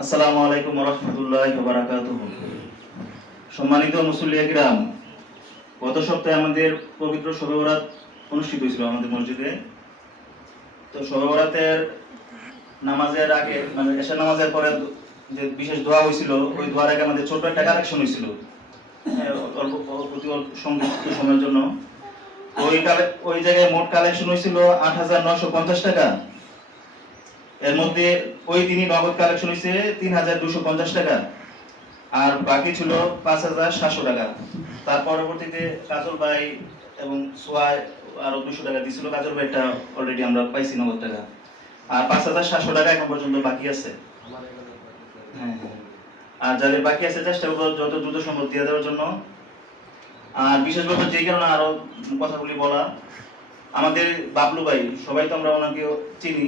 আসসালামু আলাইকুম ওয়া রাহমাতুল্লাহি ওয়া বারাকাতুহু। সম্মানিত মুসল্লিয়া কিরাম, গত সপ্তাহে আমাদের পবিত্র শবে বরাত অনুষ্ঠিত হয়েছিল আমাদের মসজিদে। তো শবে বরাতের নামাজের আগে মানে এশার নামাজের পরে যে বিশেষ দোয়া হয়েছিল, ওই দোয়ার আগে আমাদের ছোট একটা কালেকশন হয়েছিল অল্প সংক্ষিপ্ত সময়ের জন্য। ওই জায়গায় মোট কালেকশন হয়েছিল ৮,৯৫০ টাকা। এর মধ্যে ওই দিনই নগদ কালেকশন হয়েছে ৩,২৫০ টাকা, আর বাকি ছিল ৫,৭০০ টাকা। তার পরবর্তীতে কাজল ভাই এবং সোয়াই আরো ২০০ টাকা দিছিল। কাজল ভাইটা অলরেডি আমরা পাইছি নগদ টাকা, আর ৫,৭০০ টাকা এখন পর্যন্ত বাকি আছে। হ্যাঁ, আর যাদের বাকি আছে চেষ্টা করবো যত দ্রুত সম্ভব দিয়ে দেওয়ার জন্য। আর বিশেষভাবে যে কারণে আরো কথাগুলি বলা, আমাদের বাবলু ভাই, সবাই তো আমরা ওনাকে চিনি।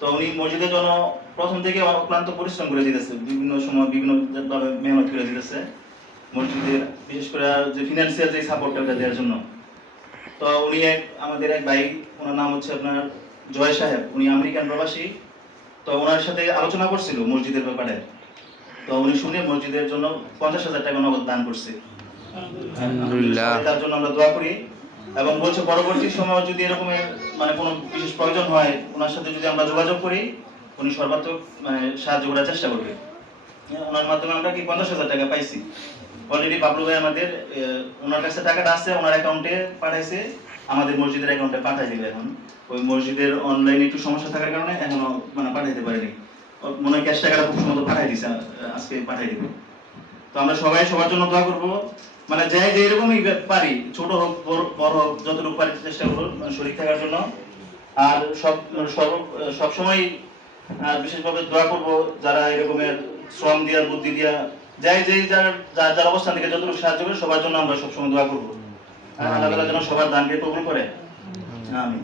তো উনি মসজিদের জন্য প্রথম থেকে অক্লান্ত পরিশ্রম করে দিতেছে, বিভিন্ন সময় বিভিন্ন ভাবে মেহনত করে দিতেছে মসজিদের, বিশেষ করে যে ফিনান্সিয়াল যে সাপোর্টটা দেওয়ার জন্য। তো উনি আমাদের এক ভাই, ওনার নাম হচ্ছে আপনার জয় সাহেব, উনি আমেরিকান প্রবাসী। তো ওনার সাথে আলোচনা করছিল মসজিদের ব্যাপারে। তো উনি শুনে মসজিদের জন্য ৫০,০০০ টাকা নগদ দান করছে। আলহামদুলিল্লাহ, তার জন্য আমরা দোয়া করি এবং বলছে পরবর্তী সময় যদি এরকম মানে কোনো বিশেষ প্রয়োজন হয়, ওনার সাথে যদি আমরা যোগাযোগ করি, উনি সর্বাত্মক মানে সাহায্য করার চেষ্টা করবে। ওনার মাধ্যমে আমরা কি ৫০,০০০ টাকা পাইছি অলরেডি। বাবলু ভাই আমাদের ওনার কাছে টাকাটা আছে, ওনার অ্যাকাউন্টে পাঠাইছে, আমাদের মসজিদের অ্যাকাউন্টে পাঠাই দিবে। এখন ওই মসজিদের অনলাইনে একটু সমস্যা থাকার কারণে এখনো মানে পাঠাইতে পারিনি। মনে হয় ক্যাশ টাকাটা খুব সম্ভবত পাঠাই দিছে, আজকে পাঠাই দিবে। তো আমরা সবাই সবার জন্য দোয়া করবো, মানে যাই যে এরকমই পারি, ছোট হোক বড় হোক, যতটুকু পারি চেষ্টা করবো মানে শরীর থাকার জন্য। আর সব সময় বিশেষভাবে দোয়া করব যারা এরকমের শ্রম দিয়া বুদ্ধি দিয়া যাই যার অবস্থান থেকে যতটুকু সাহায্য করে, সবার জন্য আমরা সবসময় দোয়া করবো। আল্লাহ তাআলা যেন সবার দানকে কবুল করে। আমিন।